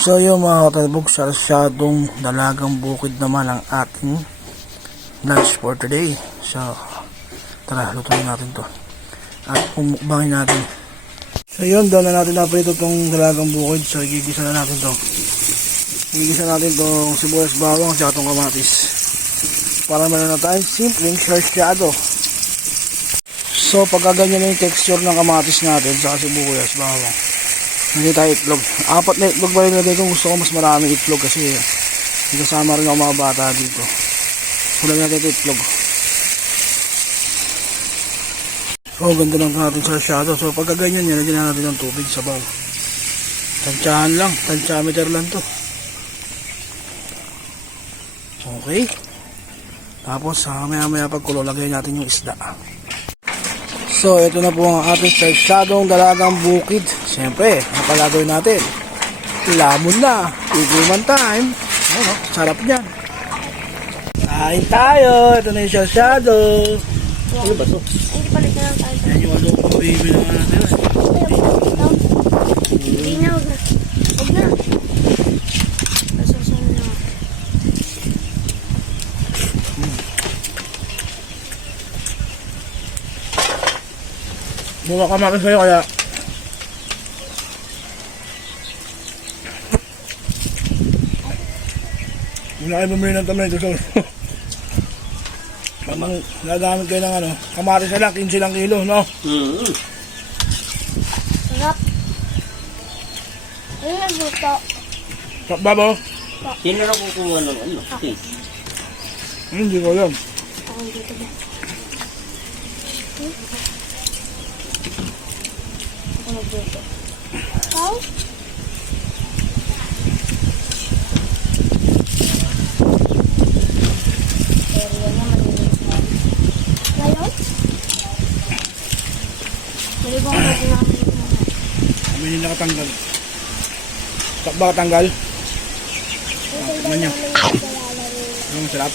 So yung mga katalbog, sarsyadong dalagang bukid naman ang ating lunch for today. So tara, lutuin natin to at umukbangin natin. So yun, doon na natin naprito itong dalagang bukid. So igigisa na natin to. Igigisa natin itong sibuyas, bawang at itong kamatis para meron na tayong simpleng sarsyado. So pagkaganyan na yung texture ng kamatis natin sa sibuyas, bawang, hindi tayo itlog. 4 na itlog ba rin nilagay ko. Gusto ko mas maraming itlog kasi may kasama rin ako mga bata dito. So lagyan natin itlog. So ganda lang natin sa shadow. So pagka ganyan yan, lagyan natin ng tubig sa baw. Tansyahan lang, tansyameter lang to. Okay. Tapos maya pagkulo, lagyan natin yung isda. So, ito na po ang ating sarsyadong dalagang bukid. Siyempre, napalagay natin. Lamon na. Iguman time. Ano, sarap niyan. Kain tayo. Ito na yung sarsyado. Ano ba ito? Hindi pa rin lang tayo. Yan yung ano, baby naman natin. Hindi na, huwag na. Huwag na. Nasusunod na. Buka kamakin sa'yo kaya hindi na kayo bumili ng tomato sauce. Pag nagamit kayo ng ano, kamatis na lang, 15 lang kilo, no? Sarap. Ano yung buto? Sarap ba, bo? Sino na kukuha ng ano? Hindi ko alam. Ako dito ba? Ako nagbuto. Ikaw? Area niya malinis na. Ngayon? Malibang ka din namin ito na. Kami hindi nakatanggal. Sarap ba katanggal? Tikman niyo. Ano masarap?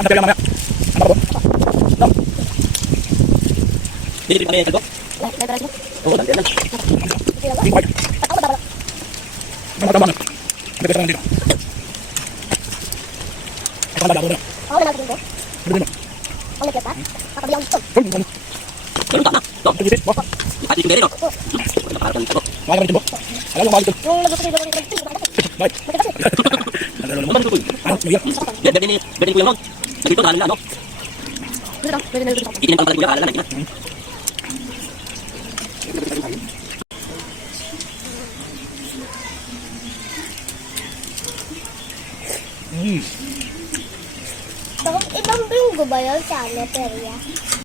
Sabi lang mamaya. Ano ba? No? Hindi pa rin ito? Oo, dante lang. Hindi ko. Ano ba naman? Bigyan ka dito. Ito na dito. Ako na natin ko. Bigyan mo. Ang lagyan pa? Kapag yung ito. Meron ka na. No? Ito mo. Ati yung ganito. Naparatan ito. Wala ka rin alam mo bakit ito? Yung nagbuto dito ng ito. Bakit? Ano Naman ko. Ano? Nagyak? Bedi ko yung noon. Nagito kanan na, no? Dito, pwede na dito. Itinang pang kuya kanan na. Ibang bingo ba yun sa Aleteria?